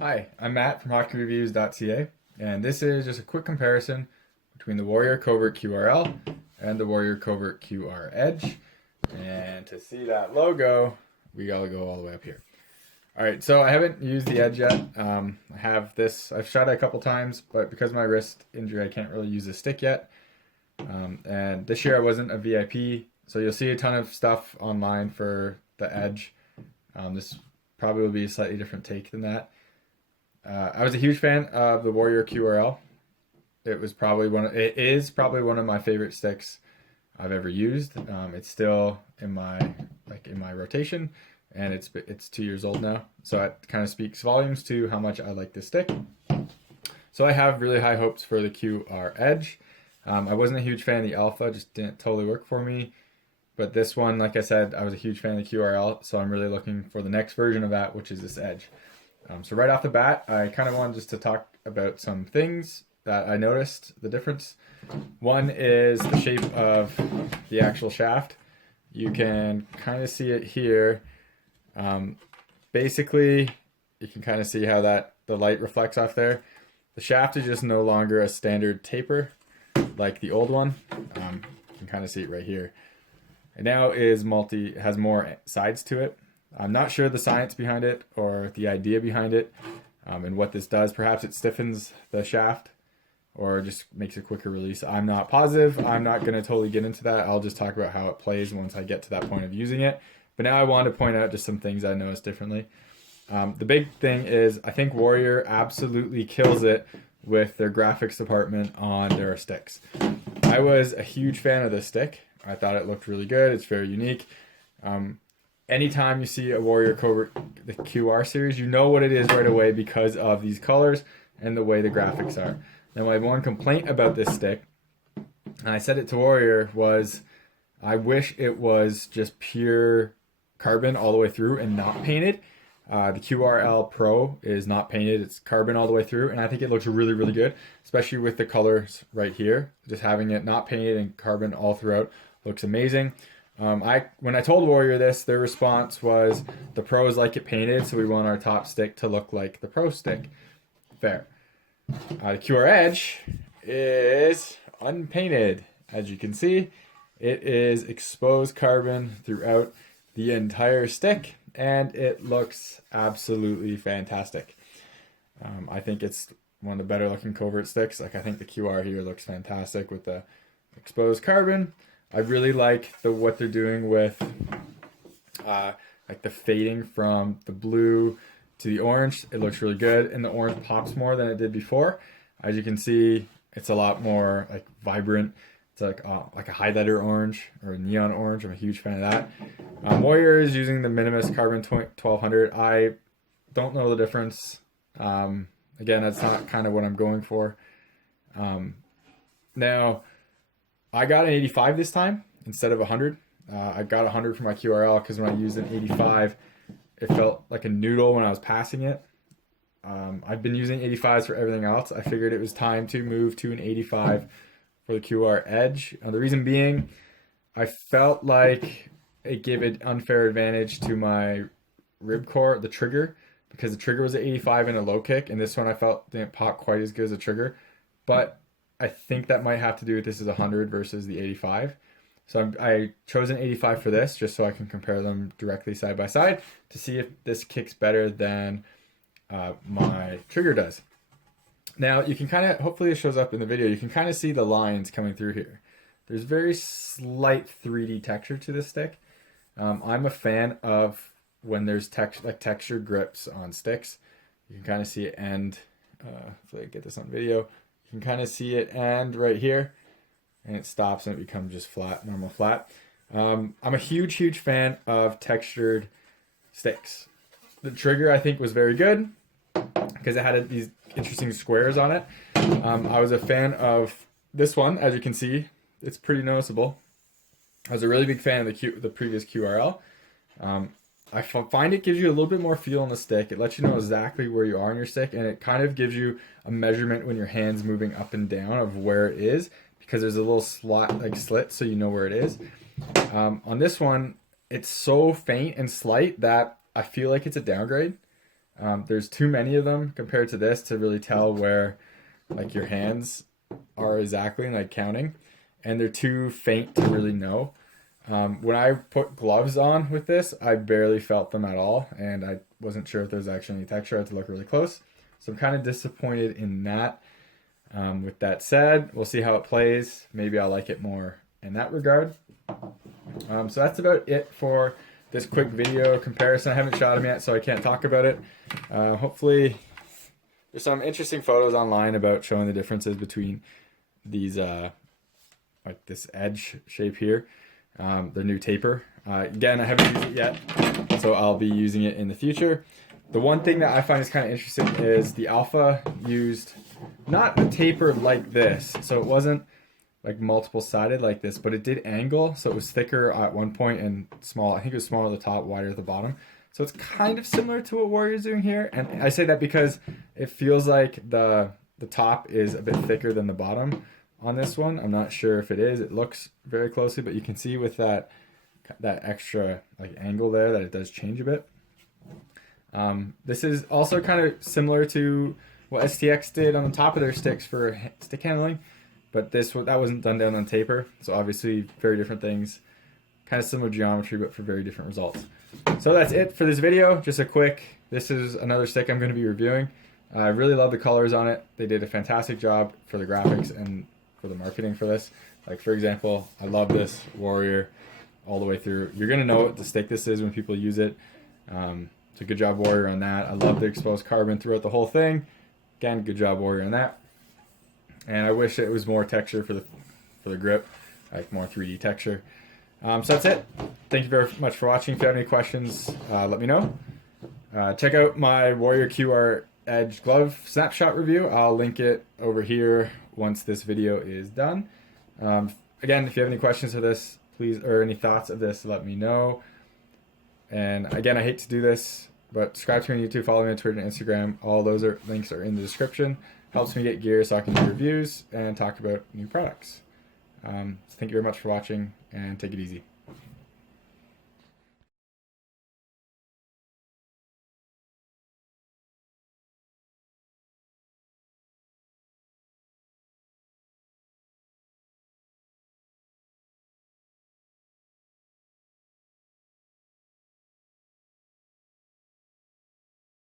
Hi, I'm Matt from hotkeyreviews.ca, and this is just a quick comparison between the Warrior Covert QRL and the Warrior Covert QR Edge. And to see that logo, we gotta go all the way up here. All right, so I haven't used the Edge yet. I have this, I've shot it a couple times, but because of my wrist injury, I can't really use the stick yet. And this year I wasn't a VIP, so you'll see a ton of stuff online for the Edge. This probably will be a slightly different take than that. I was a huge fan of the Warrior QRL. It is probably one of my favorite sticks I've ever used. It's still in my rotation, and it's 2 years old now. So it kind of speaks volumes to how much I like this stick. So I have really high hopes for the QR Edge. I wasn't a huge fan of the Alpha, just didn't totally work for me. But this one, like I said, I was a huge fan of the QRL, so I'm really looking for the next version of that, which is this Edge. So right off the bat, I kind of wanted just to talk about some things that I noticed the difference. One is the shape of the actual shaft. You can kind of see it here. Basically, you can kind of see how the light reflects off there. The shaft is just no longer a standard taper like the old one. You can kind of see it right here. It now has more sides to it. I'm not sure the science behind it or the idea behind it, and what this does. Perhaps it stiffens the shaft or just makes a quicker release. I'm not positive. I'm not going to totally get into that. I'll just talk about how it plays once I get to that point of using it. But now I want to point out just some things I noticed differently. The big thing is I think Warrior absolutely kills it with their graphics department on their sticks. I was a huge fan of this stick. I thought it looked really good. It's very unique. Anytime you see a Warrior Covert, the QR series, you know what it is right away because of these colors and the way the graphics are. Now, my one complaint about this stick, and I said it to Warrior, was I wish it was just pure carbon all the way through and not painted. The QRL Pro is not painted, it's carbon all the way through, and I think it looks really, really good, especially with the colors right here. Just having it not painted and carbon all throughout looks amazing. When I told Warrior this, their response was, the pros like it painted, so we want our top stick to look like the pro stick. Fair. The QR Edge is unpainted. As you can see, it is exposed carbon throughout the entire stick, and it looks absolutely fantastic. I think it's one of the better looking covert sticks. I think the QR here looks fantastic with the exposed carbon. I really like what they're doing with the fading from the blue to the orange. It looks really good, and the orange pops more than it did before. As you can see, it's a lot more vibrant. It's like a highlighter orange or a neon orange. I'm a huge fan of that. Warrior is using the Minimus Carbon 1200. I don't know the difference. Again, that's not kind of what I'm going for. Now, I got an 85 this time instead of 100. I got 100 for my QRL because when I used an 85, it felt like a noodle when I was passing it. I've been using 85s for everything else. I figured it was time to move to an 85 for the QR Edge. The reason being, I felt like it gave an unfair advantage to my rib core, the trigger, because the trigger was an 85 and a low kick, and this one I felt didn't pop quite as good as a trigger. But I think that might have to do with this is 100 versus the 85. So I chose an 85 for this just so I can compare them directly side by side to see if this kicks better than my trigger does. Now you can kind of, hopefully it shows up in the video, you can kind of see the lines coming through here. There's very slight 3D texture to this stick. I'm a fan of when there's textured grips on sticks. You can kind of see it end, if I get this on video, you can kind of see it end right here, and it stops and it becomes just flat, normal flat. I'm a huge fan of textured sticks. The trigger I think was very good because it had these interesting squares on it. I was a fan of this one. As you can see, it's pretty noticeable. I was a really big fan of the previous QRL. I find it gives you a little bit more feel on the stick. It lets you know exactly where you are on your stick, and it kind of gives you a measurement when your hand's moving up and down of where it is, because there's a little slit so you know where it is. On this one, it's so faint and slight that I feel like it's a downgrade. There's too many of them compared to this to really tell where like your hands are exactly, like counting, and they're too faint to really know. When I put gloves on with this, I barely felt them at all, and I wasn't sure if there was actually any texture. I had to look really close. So I'm kind of disappointed in that. With that said, we'll see how it plays. Maybe I'll like it more in that regard. So that's about it for this quick video comparison. I haven't shot them yet, so I can't talk about it. Hopefully, there's some interesting photos online about showing the differences between these, like this edge shape here, the new taper. Again, I haven't used it yet, so I'll be using it in the future. The one thing that I find is kind of interesting is the Alpha used not a taper like this, so it wasn't like multiple sided like this, but it did angle, so it was thicker at one point and small. I think it was smaller at the top, wider at the bottom. So it's kind of similar to what Warrior's doing here, and I say that because it feels like the top is a bit thicker than the bottom on this one. I'm not sure if it is. It looks very closely, but you can see with that extra like angle there that it does change a bit. This is also kind of similar to what STX did on the top of their sticks for stick handling, but that wasn't done down on taper, so obviously very different things. Kind of similar geometry, but for very different results. So that's it for this video. Just a quick, this is another stick I'm going to be reviewing. I really love the colors on it. They did a fantastic job for the graphics and for the marketing for this. Like for example, I love this Warrior all the way through. You're going to know what the stick this is when people use it. So good job Warrior on that. I love the exposed carbon throughout the whole thing. Again, good job Warrior on that. And I wish it was more texture for the grip, like more 3D texture. So that's it. Thank you very much for watching. If you have any questions, let me know. Check out my Warrior QR Edge glove snapshot review. I'll link it over here once this video is done. Again, if you have any questions of this, please, or any thoughts of this, let me know. And again, I hate to do this, but subscribe to me on YouTube, follow me on Twitter and Instagram. All those links are in the description. Helps me get gear so I can do reviews and talk about new products. So thank you very much for watching, and take it easy.